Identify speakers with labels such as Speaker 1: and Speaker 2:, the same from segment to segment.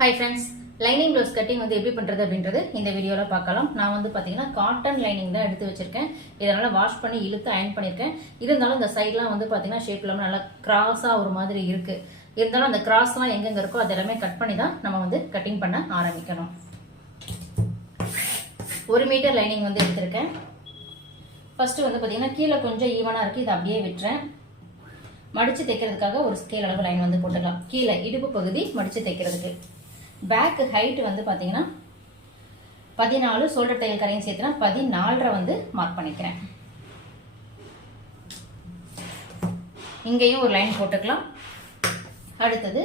Speaker 1: Hi friends lining blouse cutting வந்து எப்படி பண்ணுறது அப்படின்றது இந்த வீடியோவில் பார்க்கலாம். நான் வந்து பார்த்தீங்கன்னா காட்டன் லைனிங் தான் எடுத்து வச்சிருக்கேன். இதனால் வாஷ் பண்ணி இழுத்து அயன் பண்ணியிருக்கேன். இருந்தாலும் இந்த சைட்லாம் வந்து பார்த்தீங்கன்னா ஷேப் இல்லாமல் நல்லா கிராஸாக ஒரு மாதிரி இருக்குது இருந்தாலும் அந்த கிராஸ்லாம் எங்கெங்கே இருக்கோ அது எல்லாமே கட் பண்ணி தான் நம்ம வந்து கட்டிங் பண்ண ஆரம்பிக்கணும். ஒரு மீட்டர் லைனிங் வந்து எடுத்திருக்கேன். ஃபஸ்ட்டு வந்து பார்த்தீங்கன்னா கீழே கொஞ்சம் ஈவனாக இருக்குது இதை அப்படியே விட்டுறேன். மடித்து தைக்கிறதுக்காக ஒரு ஸ்கேல் அளவு லைன் வந்து போட்டுக்கலாம். கீழே இடுப்பு பகுதி மடித்து தைக்கிறதுக்கு. பேக் ஹைட் வந்து பார்த்தீங்கன்னா பதினாலு சோல்டர் தையல் கரையும் சேர்த்துனா பதினாலரை வந்து மார்க் பண்ணிக்கிறேன். இங்கேயும் ஒரு லைன் போட்டுக்கலாம். அடுத்தது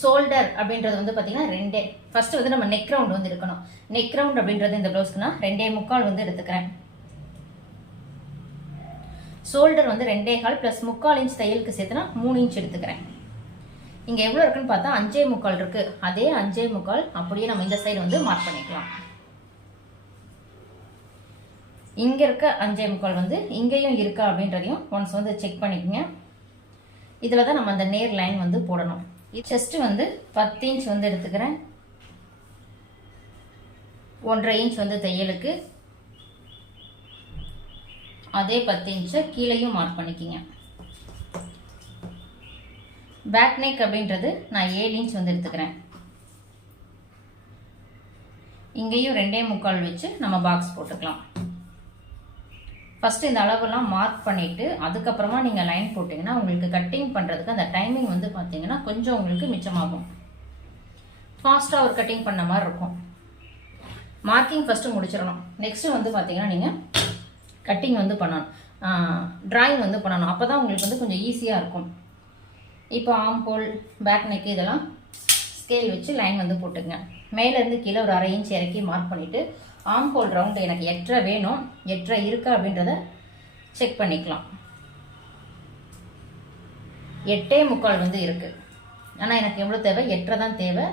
Speaker 1: ஷோல்டர் அப்படின்றது வந்து பார்த்தீங்கன்னா ரெண்டே. ஃபஸ்ட்டு வந்து நம்ம நெக் ரவுண்ட் வந்து இருக்கணும் நெக் ரவுண்ட் அப்படின்றது இந்த ப்ளவுஸ்க்கு நான் ரெண்டே முக்கால் வந்து எடுத்துக்கிறேன். ஷோல்டர் வந்து ரெண்டே கால் ப்ளஸ் முக்கால் இன்ச் தையலுக்கு சேர்த்துனா மூணு இன்ச் எடுத்துக்கிறேன். இங்கே எவ்வளோ இருக்குன்னு பார்த்தா அஞ்சே முக்கால் இருக்கு. அதே அஞ்சே முக்கால் அப்படியே நம்ம இந்த சைடு வந்து மார்க் பண்ணிக்கலாம். இங்கே இருக்க அஞ்சே முக்கால் வந்து இங்கேயும் இருக்கா அப்படின்றதையும் ஒன்ஸ் வந்து செக் பண்ணிக்கோங்க. இதில் தான் நம்ம அந்த நேர் லைன் வந்து போடணும். செஸ்ட்டு வந்து பத்து இன்ச் வந்து எடுத்துக்கிறேன். ஒன்றரை இன்ச் வந்து தையலுக்கு. அதே பத்து இன்ச்சை கீழேயும் மார்க் பண்ணிக்கிங்க. பேக் நெக் அப்படின்றது நான் ஏழு இன்ச் வந்து எடுத்துக்கிறேன். இங்கேயும் ரெண்டே முக்கால் வச்சு நம்ம பாக்ஸ் போட்டுக்கலாம். ஃபஸ்ட்டு இந்த அளவெல்லாம் மார்க் பண்ணிவிட்டு அதுக்கப்புறமா நீங்கள் லைன் போட்டிங்கன்னா உங்களுக்கு கட்டிங் பண்ணுறதுக்கு அந்த டைமிங் வந்து பார்த்தீங்கன்னா கொஞ்சம் உங்களுக்கு மிச்சமாகும். ஃபாஸ்ட்டாக ஒரு கட்டிங் பண்ண மாதிரி இருக்கும். மார்க்கிங் ஃபஸ்ட்டு முடிச்சிடணும். நெக்ஸ்ட்டு வந்து பார்த்தீங்கன்னா நீங்கள் கட்டிங் வந்து பண்ணணும். ட்ராயிங் வந்து பண்ணணும். அப்போ தான் உங்களுக்கு வந்து கொஞ்சம் ஈஸியாக இருக்கும். இப்போ ஆம் ஹோல் பேக் நெக் இதெல்லாம் ஸ்கேல் வச்சு லைன் வந்து போட்டுங்க மேலேருந்து கீழே ஒரு அரை இன்ச் இறக்கி மார்க் பண்ணிவிட்டு ஆம் ஹோல் ரவுண்டு எனக்கு எட்டரை வேணும். எட்டரை இருக்கா அப்படின்றத செக் பண்ணிக்கலாம். எட்டே முக்கால் வந்து இருக்குது ஆனால் எனக்கு எவ்வளோ தேவை? எட்டரை தான் தேவை.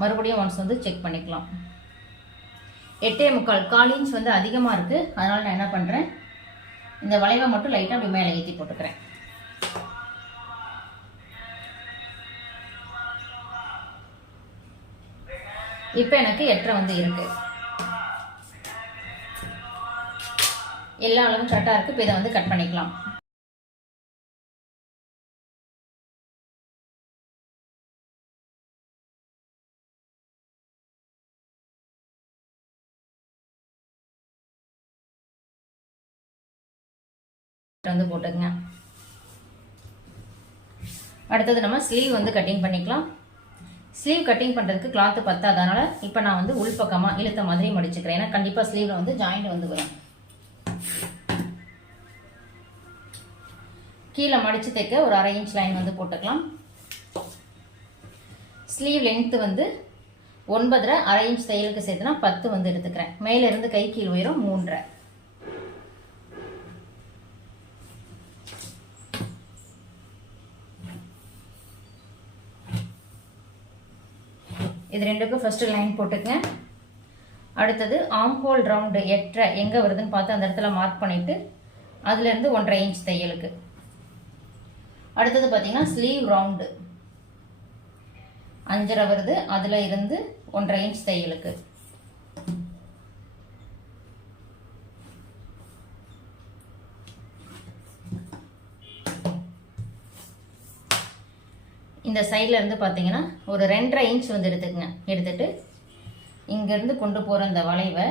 Speaker 1: மறுபடியும் ஒன்ஸ் வந்து செக் பண்ணிக்கலாம். எட்டே முக்கால் கால் இன்ச் வந்து அதிகமாக இருக்குது அதனால் நான் என்ன பண்ணுறேன் இந்த வளைவை மட்டும் லைட்டாக அப்படி மேலே ஏற்றி போட்டுக்கிறேன். இப்போ எனக்கு எட்டரை வந்து இருக்கு. எல்லா அளவும் கரெக்டாக இருக்குது இப்போ இதை வந்து கட் பண்ணிக்கலாம். வந்து போட்டுக்கங்க. அடுத்தது நம்ம ஸ்லீவ் வந்து கட்டிங் பண்ணிக்கலாம். ஸ்லீவ் கட்டிங் பண்ணுறதுக்கு கிளாத்து பத்தாதனால இப்போ நான் வந்து உள்பக்கமாக இழுத்த மாதிரி மடிச்சுக்கிறேன். ஏன்னா கண்டிப்பாக ஸ்லீவில் வந்து ஜாயிண்ட் வந்து வரும். கீழே மடித்து தைக்க ஒரு அரை இன்ச் லைன் வந்து போட்டுக்கலாம். ஸ்லீவ் லென்த்து வந்து ஒன்பதரை அரை இன்ச் தையலுக்கு சேர்த்துனா பத்து வந்து எடுத்துக்கிறேன். மேலேருந்து கை கீழ் உயரம் மூன்றரை. இது ரெண்டுக்கும் ஃபஸ்ட்டு லைன் போட்டுக்கங்க. அடுத்தது ஆம் ஹோல் ரவுண்டு எட்டரை எங்கே வருதுன்னு பார்த்து அந்த இடத்துல மார்க் பண்ணிவிட்டு அதுலேருந்து ஒன்றரை இன்ச் தையலுக்கு. அடுத்தது பார்த்தீங்கன்னா ஸ்லீவ் ரவுண்டு அஞ்சரை வருது அதில் இருந்து ஒன்றரை இன்ச் தையலுக்கு. இந்த சைடில் இருந்து பார்த்தீங்கன்னா ஒரு ரெண்டரை இன்ச் வந்து எடுத்துக்கங்க. எடுத்துட்டு இங்கேருந்து கொண்டு போகிற அந்த வளைவை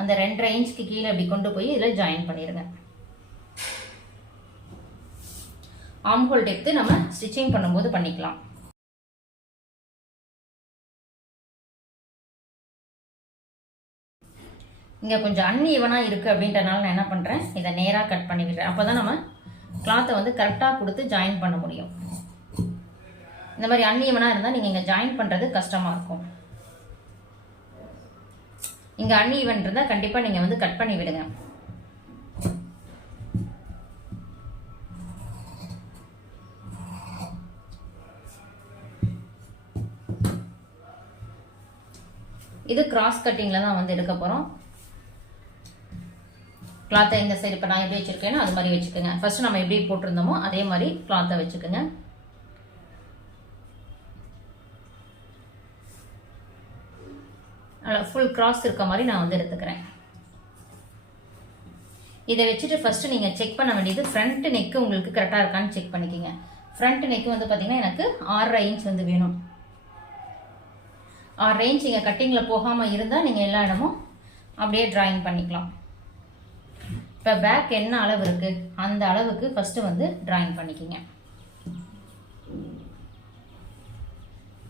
Speaker 1: அந்த ரெண்டரை இன்ச்சுக்கு கீழே அப்படி கொண்டு போய் இதில் ஜாயின் பண்ணிடுங்க ஆம்ஹோல் டெப்த்து நம்ம ஸ்டிச்சிங் பண்ணும்போது பண்ணிக்கலாம். இங்கே கொஞ்சம் அன்ஈவனாக இருக்குது அப்படின்றனால நான் என்ன பண்ணுறேன் இதை நேராக கட் பண்ணி விடுறேன் அப்போ தான் நம்ம கிளாத்தை வந்து கரெக்டாக கொடுத்து ஜாயின் பண்ண முடியும். இந்த மாதிரி அன்னியவனாக இருந்தால் நீங்கள் இங்கே ஜாயின் பண்ணுறது கஷ்டமாக இருக்கும். இங்கே அன்இவன் இருந்தால் கண்டிப்பாக நீங்கள் வந்து கட் பண்ணி விடுங்க. இது கிராஸ் கட்டிங்கில் தான் வந்து எடுக்க போகிறோம் கிளாத்தை இந்த சைடு இப்போ நான் எப்படி வச்சுருக்கேனோ அது மாதிரி வச்சுக்கோங்க. ஃபஸ்ட்டு நம்ம எப்படி போட்டிருந்தோமோ அதே மாதிரி கிளாத்தை வச்சுக்கோங்க. ஃபுல் கிராஸ் இருக்க மாதிரி நான் வந்து எடுத்துக்கிறேன். இதை வச்சுட்டு ஃபஸ்ட்டு நீங்கள் செக் பண்ண வேண்டியது ஃப்ரண்ட் நெக்கு உங்களுக்கு கரெக்டாக இருக்கான்னு செக் பண்ணிக்கோங்க. ஃப்ரண்ட் நெக் வந்து பார்த்திங்கன்னா எனக்கு ஆறரை இன்ச் வந்து வேணும். ஆறரை இன்ச் நீங்கள் கட்டிங்கில் போகாமல் இருந்தால் நீங்கள் எல்லா இடமும் அப்படியே ட்ராயிங் பண்ணிக்கலாம். இப்போ பேக் என்ன அளவு இருக்குது அந்த அளவுக்கு ஃபஸ்ட்டு வந்து ட்ராயிங் பண்ணிக்கிங்க.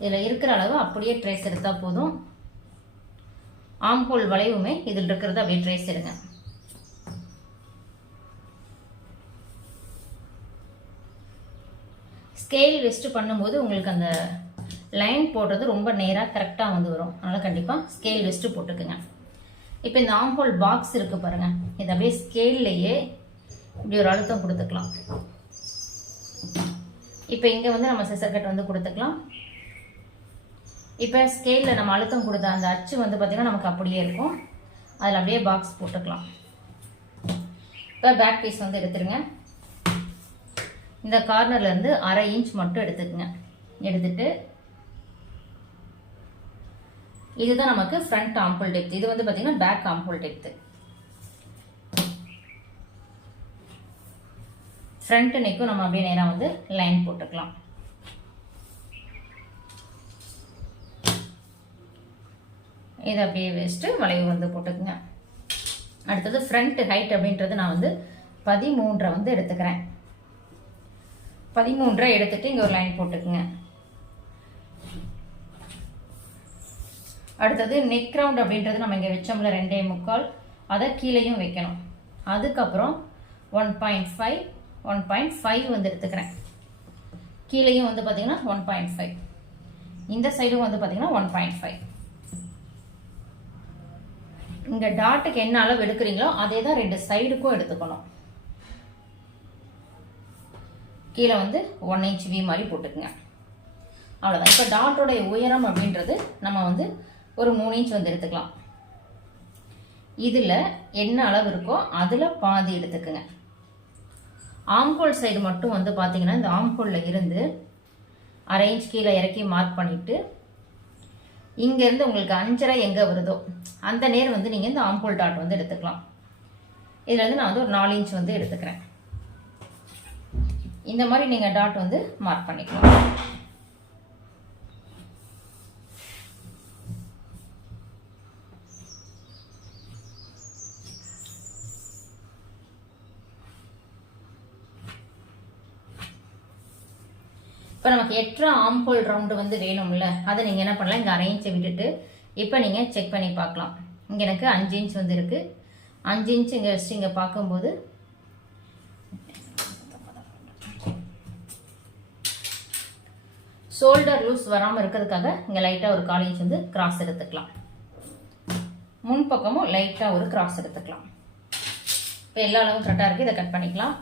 Speaker 1: இதில் இருக்கிற அளவு அப்படியே ட்ரேஸ் எடுத்தால் போதும். ஆம்ஹோல் வளைவுமே இதில் இருக்கிறத அப்படியே ட்ரேஸ் எடுங்க. ஸ்கேல் வெஸ்ட்டு பண்ணும்போது உங்களுக்கு அந்த லைன் போடுறது ரொம்ப நேராக கரெக்டாக வந்து வரும். அதனால் கண்டிப்பாக ஸ்கேல் வெஸ்ட்டு போட்டுக்குங்க. இப்போ இந்த ஆம்ஹோல் பாக்ஸ் இருக்குது பாருங்கள் இது அப்படியே ஸ்கேல்லையே இப்படி ஒரு அழுத்தம் கொடுத்துக்கலாம். இப்போ இங்கே வந்து நம்ம சிசர் கட் வந்து கொடுத்துக்கலாம். இப்போ ஸ்கேலில் நம்ம அழுத்தம் கொடுத்த அந்த அச்சு வந்து பார்த்திங்கன்னா நமக்கு அப்படியே இருக்கும். அதில் அப்படியே பாக்ஸ் போட்டுக்கலாம். இப்போ பேக் பீஸ் வந்து எடுத்துருங்க. இந்த கார்னர்லேருந்து அரை இன்ச் மட்டும் எடுத்துக்கங்க. எடுத்துட்டு இதுதான் நமக்கு ஃப்ரண்ட் ஆம்பிள் டெப்த் இது வந்து பார்த்தீங்கன்னா பேக் ஆம்பிள் டெப்த்து ஃப்ரண்ட் நெக்கும் நம்ம அப்படியே நேராக வந்து லைன் போட்டுக்கலாம். இதை அப்படியே வச்சுட்டு வளைவு வந்து போட்டுக்குங்க. அடுத்தது ஃப்ரண்ட் ஹைட் அப்படின்றது நான் வந்து பதிமூன்றை வந்து எடுத்துக்கிறேன். பதிமூன்றை எடுத்துகிட்டு இங்கே ஒரு லைன் போட்டுக்குங்க. அடுத்தது நெக் ரவுண்ட் அப்படின்றது நம்ம இங்கே வச்சோம்ல ரெண்டே முக்கால் அதை கீழேயும் வைக்கணும். அதுக்கப்புறம் one point five one point five வந்து எடுத்துக்கிறேன். கீழேயும் வந்து பார்த்தீங்கன்னா ஒன் பாயிண்ட் ஃபைவ் இந்த சைடும் வந்து பார்த்தீங்கன்னா ஒன் பாயிண்ட் ஃபைவ் இங்கே டாட்டுக்கு என்ன அளவு எடுக்கிறீங்களோ அதே தான் ரெண்டு சைடுக்கும் எடுத்துக்கணும். கீழே வந்து ஒன் இன்ச் வி மாதிரி போட்டுக்குங்க. அவ்வளோதான் இப்போ டாட்டோடைய உயரம் அப்படின்றது நம்ம வந்து ஒரு மூணு இன்ச் வந்து எடுத்துக்கலாம். இதில் என்ன அளவு இருக்கோ அதில் பாதி எடுத்துக்குங்க. ஆம்கோல் சைடு மட்டும் வந்து பார்த்தீங்கன்னா இந்த ஆம்கோலில் இருந்து அரை இன்ச் கீழே இறக்கி மார்க் பண்ணிவிட்டு இங்கேருந்து உங்களுக்கு அஞ்சரை எங்கே வருதோ அந்த நேரம் வந்து நீங்கள் இந்த ஆம்கோல் டாட் வந்து எடுத்துக்கலாம். இதில் வந்து நான் வந்து ஒரு நாலு இன்ச் வந்து எடுத்துக்கிறேன். இந்த மாதிரி நீங்கள் டாட் வந்து மார்க் பண்ணிக்கலாம். இப்போ நமக்கு எட்ரா ஆம்போல் ரவுண்டு வந்து வேணும்ல அதை நீங்கள் என்ன பண்ணலாம்? இங்கே அரை இன்ச்சை விட்டுட்டு இப்போ நீங்கள் செக் பண்ணி பார்க்கலாம். இங்கே எனக்கு அஞ்சு இன்ச் வந்து இருக்குது அஞ்சு இன்ச் இங்கே வச்சு இங்கே பார்க்கும்போது ஷோல்டர் லூஸ் வராமல் இருக்கிறதுக்காக இங்கே லைட்டாக ஒரு கால் இன்ச் வந்து கிராஸ் எடுத்துக்கலாம். முன் பக்கமும் லைட்டாக ஒரு கிராஸ் எடுத்துக்கலாம். இப்போ எல்லா அளவும் கரெக்டாக இருக்குது இதை கட் பண்ணிக்கலாம்.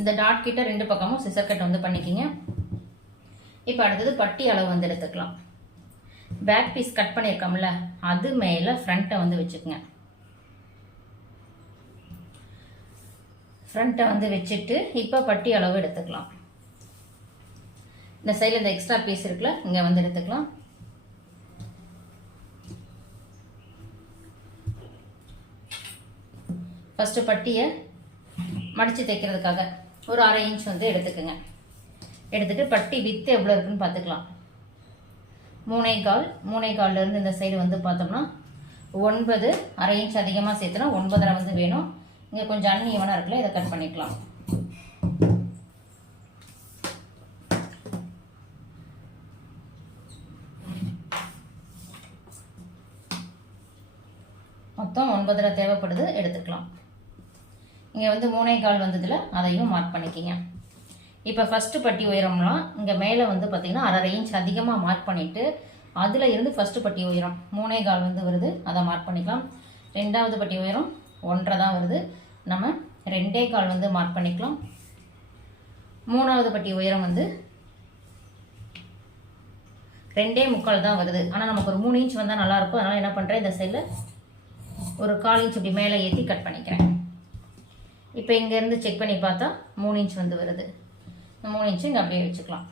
Speaker 1: இந்த டாட் கிட்ட ரெண்டு பக்கமும் சிசர் கட் வந்து பண்ணிக்கிங்க. இப்போ அடுத்தது பட்டி அளவு வந்து எடுத்துக்கலாம். பேக் பீஸ் கட் பண்ணியிருக்கோம்ல அது மேலே ஃப்ரண்ட்டை வந்து வச்சுக்கோங்க. ஃப்ரண்ட்டை வந்து வச்சுட்டு இப்போ பட்டி அளவு எடுத்துக்கலாம். இந்த சைடில் இந்த எக்ஸ்ட்ரா பீஸ் இருக்குல்ல இங்கே வந்து எடுத்துக்கலாம். ஃபஸ்ட்டு பட்டியை மடித்து தைக்கிறதுக்காக ஒரு அரை இன்ச் வந்து எடுத்துக்கோங்க. எடுத்துகிட்டு பட்டி வித்து எவ்வளோ இருக்குன்னு பார்த்துக்கலாம். மூணை கால் மூணை கால்லேருந்து இந்த சைடு வந்து பார்த்தோம்னா ஒன்பது அரை இன்ச் அதிகமாக சேர்த்துனா ஒன்பதரை வந்து வேணும். இங்கே கொஞ்சம் அன்னியவனாக இருக்குல்ல இதை கட் பண்ணிக்கலாம். மொத்தம் ஒன்பதரை தேவைப்படுது எடுத்துக்கலாம். இங்கே வந்து மூணே கால் வந்ததில் அதையும் மார்க் பண்ணிக்கிங்க. இப்போ ஃபஸ்ட்டு பட்டி உயரம்லாம் இங்கே மேலே வந்து பார்த்திங்கன்னா அரை இன்ச் அதிகமாக மார்க் பண்ணிவிட்டு அதில் இருந்து ஃபஸ்ட்டு பட்டி உயரம் மூணே கால் வந்து வருது அதை மார்க் பண்ணிக்கலாம். ரெண்டாவது பட்டி உயரம் ஒன்றரை தான் வருது. நம்ம ரெண்டே கால் வந்து மார்க் பண்ணிக்கலாம். மூணாவது பட்டி உயரம் வந்து ரெண்டே முக்கால் தான் வருது. ஆனால் நமக்கு ஒரு மூணு இன்ச் வந்தால் நல்லாயிருக்கும் அதனால் என்ன பண்ணுறேன் இந்த சைடில் ஒரு கால் இன்ச் இப்படி மேலே ஏற்றி கட் பண்ணிக்கிறேன். இப்போ இங்கேருந்து செக் பண்ணி பார்த்தா மூணு இன்ச் வந்து வருது. இந்த மூணு இன்ச்சு இங்கே அப்படியே வச்சுக்கலாம்.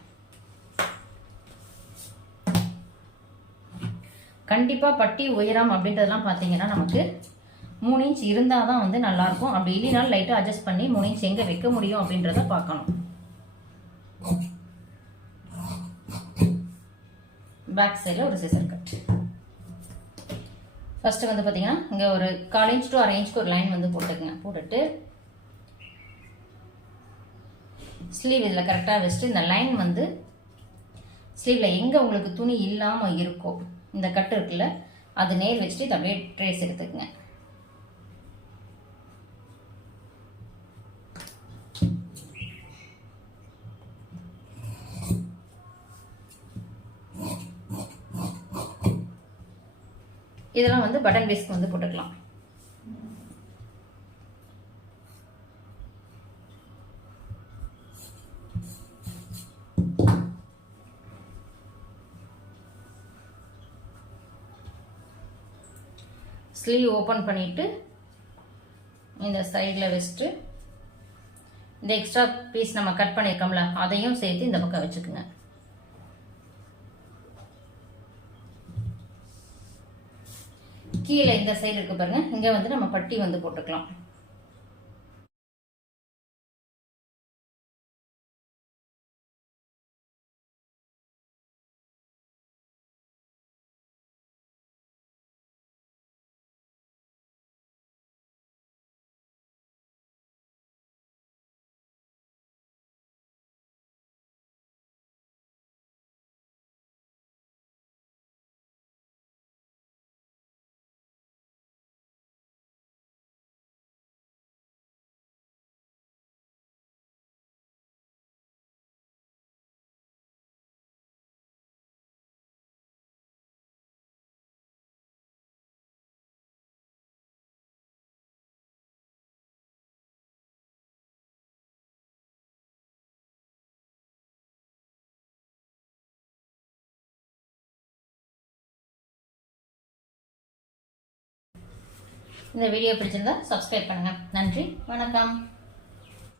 Speaker 1: கண்டிப்பாக பட்டி உயரம் அப்படின்றதெல்லாம் பார்த்தீங்கன்னா நமக்கு மூணு இன்ச் இருந்தால் தான் வந்து நல்லாயிருக்கும். அப்படி இல்லைனாலும் லைட்டாக அட்ஜஸ்ட் பண்ணி மூணு இன்ச் எங்கே வைக்க முடியும் அப்படின்றத பார்க்கணும். பேக் சைடில் ஒரு சிசர் கட் ஃபஸ்ட்டு வந்து பார்த்தீங்கன்னா இங்கே ஒரு கால் இன்ச் டு அரை இன்ச்சுக்கு ஒரு லைன் வந்து போட்டுக்குங்க. போட்டுட்டு ஸ்லீவ் இதில் கரெக்டாக வச்சுட்டு இந்த லைன் வந்து ஸ்லீவில் எங்கே உங்களுக்கு துணி இல்லாமல் இருக்கோ இந்த கட்டு இருக்குல்ல அது நேர் வச்சுட்டு இதை அப்படியே ட்ரேஸ் எடுத்துக்கங்க. இதெல்லாம் வந்து பட்டன் பேஸ்க்கு வந்து போட்டுக்கலாம். ஸ்லீவ் ஓப்பன் பண்ணிவிட்டு இந்த சைடில் வச்சுட்டு இந்த எக்ஸ்ட்ரா பீஸ் நம்ம கட் பண்ணியிருக்கோம்ல அதையும் சேர்த்து இந்த பக்கம் வச்சுக்கோங்க. கீழே இந்த சைடு இருக்கு பாருங்க இங்கே வந்து நம்ம பட்டி வந்து போட்டுக்கலாம். இந்த வீடியோ பிடிச்சிருந்தா சப்ஸ்கிரைப் பண்ணுங்கள் நன்றி. வணக்கம்.